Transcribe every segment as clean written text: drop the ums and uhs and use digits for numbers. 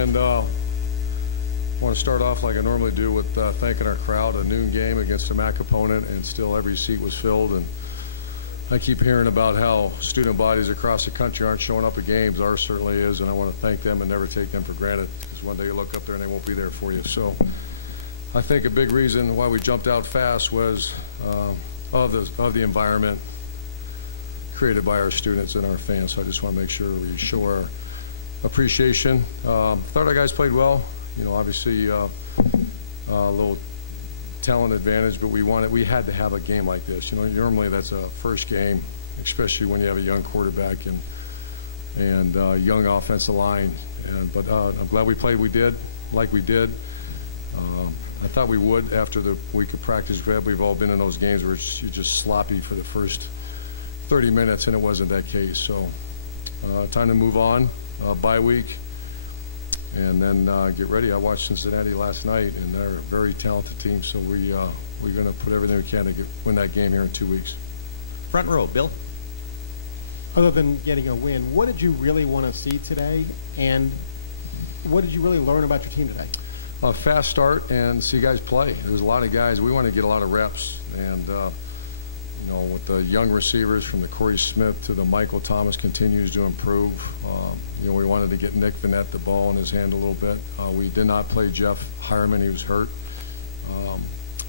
And I want to start off like I normally do with thanking our crowd. A noon game against a MAC opponent, and still every seat was filled. And I keep hearing about how student bodies across the country aren't showing up at games. Ours certainly is, and I want to thank them and never take them for granted, because one day you look up there and they won't be there for you. So I think a big reason why we jumped out fast was of the environment created by our students and our fans. So I just want to make sure we show our appreciation. Thought our guys played well. You know, obviously a little talent advantage, but we had to have a game like this. You know, normally that's a first game, especially when you have a young quarterback and young offensive line. But I'm glad we played. We did. I thought we would after the week of practice. We've all been in those games where you're just sloppy for the first 30 minutes, and it wasn't that case. So time to move on. Bye week. And then get ready. I watched Cincinnati last night, and they're a very talented team. So we're going to put everything we can to win that game here in 2 weeks. Front row, Bill. Other than getting a win, what did you really want to see today, and what did you really learn about your team today? A fast start and see guys play. There's a lot of guys. We want to get a lot of reps, and you know, with the young receivers from the Corey Smith to the Michael Thomas continues to improve. You know, we wanted to get Nick Vanette the ball in his hand a little bit. We did not play Jeff Hireman. He was hurt.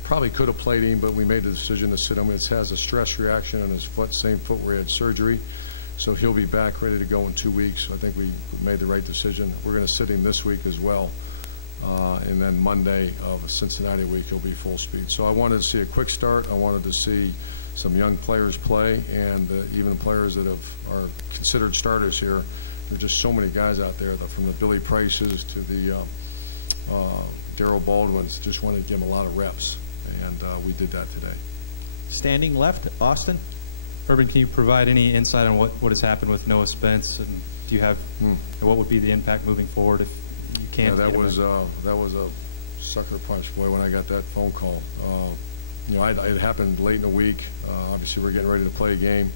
Probably could have played him, but we made the decision to sit him. It has a stress reaction on his foot, same foot where he had surgery. So he'll be back ready to go in 2 weeks. So I think we made the right decision. We're going to sit him this week as well. And then Monday of Cincinnati week, he'll be full speed. So I wanted to see a quick start. I wanted to see some young players play, and even players that are considered starters here. There's just so many guys out there, from the Billy Prices to the Darryl Baldwins. Just wanted to give them a lot of reps, and we did that today. Standing left, Austin. Urban, can you provide any insight on what has happened with Noah Spence, and do you have what would be the impact moving forward if you can't? Yeah, that was a sucker punch, boy, when I got that phone call. You know, it happened late in the week. Obviously, we're getting ready to play a game,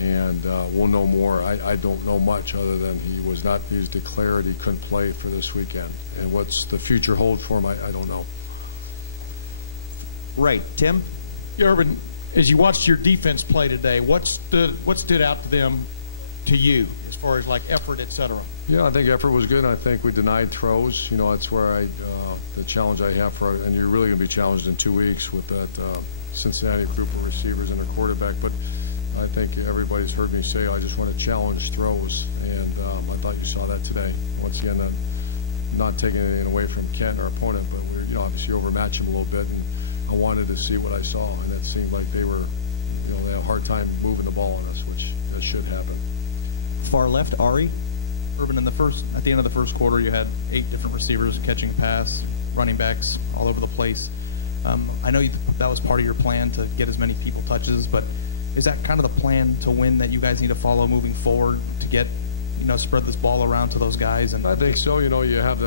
and we'll know more. I don't know much other than he was declared he couldn't play for this weekend. And what's the future hold for him, I don't know. Right, Tim. Yeah, Urban, as you watched your defense play today, what stood out to them, to you, as far as like effort, et cetera? Yeah, I think effort was good. I think we denied throws. You know, that's where the challenge I have and you're really going to be challenged in 2 weeks with that Cincinnati group of receivers and their quarterback. But I think everybody's heard me say I just want to challenge throws, and I thought you saw that today. Once again, not taking anything away from Kent, our opponent, but we're, you know, obviously overmatch him a little bit, and I wanted to see what I saw, and it seemed like they had a hard time moving the ball on us, which that should happen. Far left, Ari. Urban, at the end of the first quarter, you had 8 different receivers catching pass, running backs all over the place. I know that was part of your plan to get as many people touches, but is that kind of the plan to win that you guys need to follow moving forward to get, you know, spread this ball around to those guys? And I think so. You know, you have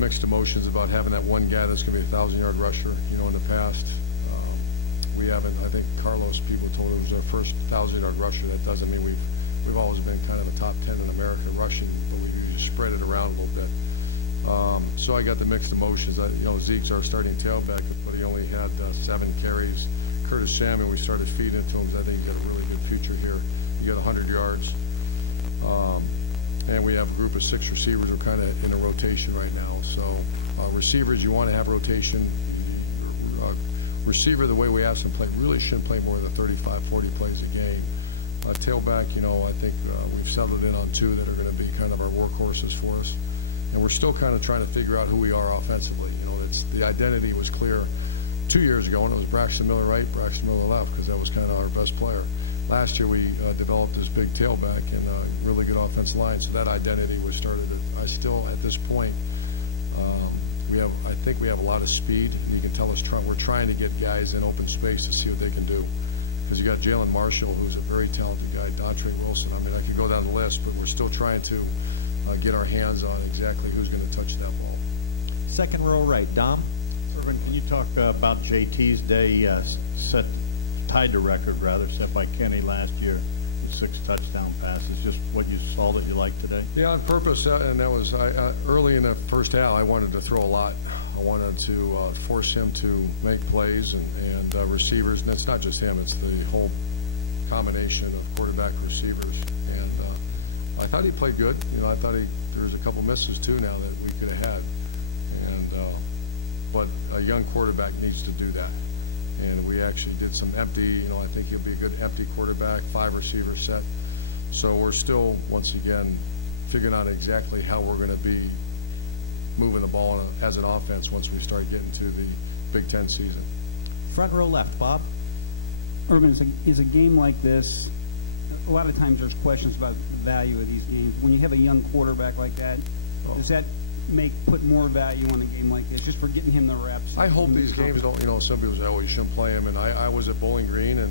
mixed emotions about having that one guy that's going to be a 1,000-yard rusher. You know, in the past, we haven't. I think Carlos, people told it was our first 1,000-yard rusher. That doesn't mean we've always been kind of a top 10 in America rushing, but we usually spread it around a little bit. So I got the mixed emotions. You know, Zeke's our starting tailback, but he only had 7 carries. Curtis Samuel, we started feeding it to him. I think he's got a really good future here. He got 100 yards. And we have a group of 6 receivers. We're kind of in a rotation right now. So receivers, you want to have rotation. Receiver, the way we ask them to play, really shouldn't play more than 35, 40 plays a game. Tailback, you know, I think we've settled in on 2 that are going to be kind of our workhorses for us. And we're still kind of trying to figure out who we are offensively. You know, the identity was clear 2 years ago, and it was Braxton Miller right, Braxton Miller left, because that was kind of our best player. Last year we developed this big tailback and a really good offensive line, so that identity was started. I still, at this point, I think we have a lot of speed. You can tell us we're trying to get guys in open space to see what they can do. Because you got Jalen Marshall, who's a very talented guy, Dontre Wilson. I mean, I could go down the list, but we're still trying to get our hands on exactly who's going to touch that ball. Second row right, Dom. Urban, can you talk about JT's day tied the record, rather, set by Kenny last year? 6 touchdown passes. Just what you saw that you liked today? Yeah, on purpose, and that was early in the first half. I wanted to throw a lot. I wanted to force him to make plays and receivers, and it's not just him; it's the whole combination of quarterback, receivers. And I thought he played good. You know, I thought there was a couple misses too now that we could have had. And but a young quarterback needs to do that. And we actually did some empty. You know, I think he'll be a good empty quarterback, 5 receiver set. So we're still, once again, figuring out exactly how we're going to be moving the ball as an offense once we start getting to the Big Ten season. Front row left, Bob. Urban, is a game like this, a lot of times there's questions about the value of these games. When you have a young quarterback like that, does that put more value on a game like this, just for getting him the reps? I hope these games don't, you know, some people say, oh, you shouldn't play him. And I was at Bowling Green, and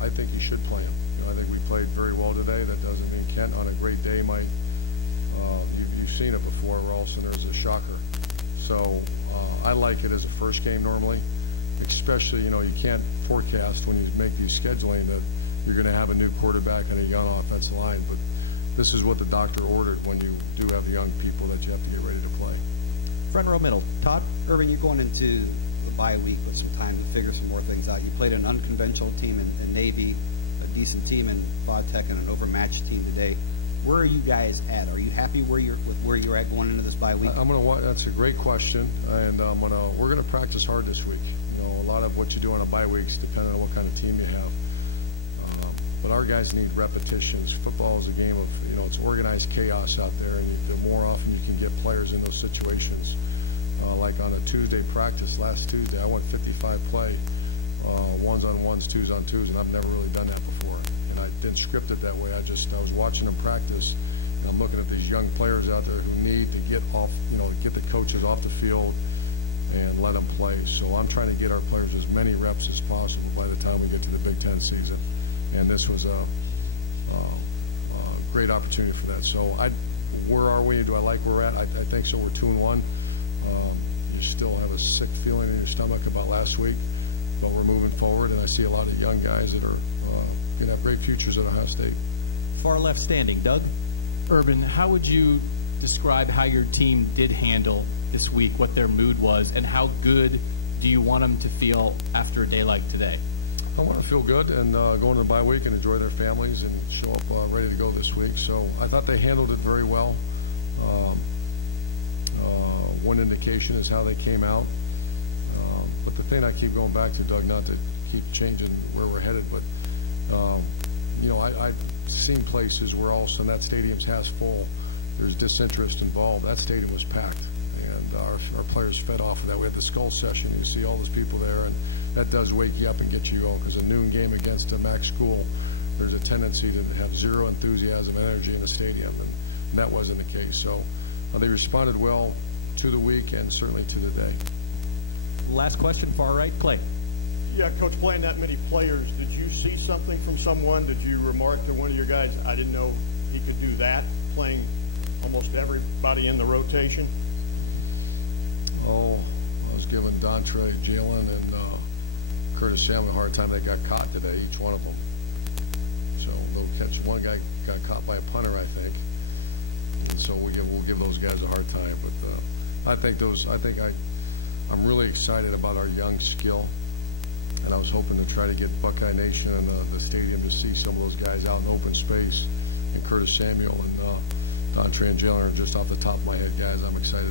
I think you should play him. You know, I think we played very well today. That doesn't mean Kent on a great day might, you've seen it before, where all of a sudden there's a shocker. So I like it as a first game normally, especially, you know, you can't forecast when you make these scheduling that you're going to have a new quarterback and a young offensive line. But this is what the doctor ordered when you do have young people that you have to get ready to play. Front row middle, Todd. Urban, you're going into the bye week with some time to figure some more things out. You played an unconventional team in Navy, a decent team in Quad Tech, and an overmatched team today. Where are you guys at? Are you happy with where you're at going into this bye week? That's a great question, and we're gonna practice hard this week. You know, a lot of what you do on a bye week's depending on what kind of team you have. But our guys need repetitions. Football is a game of, you know, it's organized chaos out there, and the more often you can get players in those situations. Like on a Tuesday practice last Tuesday, I went 55 play, 1s on 1s, 2s on 2s, and I've never really done that before. And I didn't script it that way. I was watching them practice, and I'm looking at these young players out there who need to get off, you know, get the coaches off the field and let them play. So I'm trying to get our players as many reps as possible by the time we get to the Big Ten season. And this was a great opportunity for that. So where are we? Do I like where we're at? I think so. We're 2-1. You still have a sick feeling in your stomach about last week, but we're moving forward, and I see a lot of young guys that are going to have great futures at Ohio State. Far left standing, Doug. Urban, how would you describe how your team did handle this week, what their mood was, and how good do you want them to feel after a day like today? I want to feel good and go into the bye week and enjoy their families and show up ready to go this week. So I thought they handled it very well. One indication is how they came out. But the thing I keep going back to, Doug, not to keep changing where we're headed, but, you know, I've seen places where all of a sudden that stadium's half full. There's disinterest involved. That stadium was packed, and our players fed off of that. We had the skull session. You see all those people there, and that does wake you up and get you going, because a noon game against a MAC school, there's a tendency to have zero enthusiasm and energy in the stadium, and that wasn't the case. So they responded well to the week and certainly to the day. Last question, far right, Clay. Yeah, Coach, playing that many players, did you see something from someone? Did you remark to one of your guys, I didn't know he could do that, playing almost everybody in the rotation? Oh, I was giving Dontre, Jalen, and Curtis Samuel a hard time. They got caught today, each one of them. So they'll catch. One guy got caught by a punter, I think. And so we'll give those guys a hard time. But I'm really excited about our young skill, and I was hoping to try to get Buckeye Nation and the stadium to see some of those guys out in open space. And Curtis Samuel and Dontre and Jalen are just off the top of my head, guys. I'm excited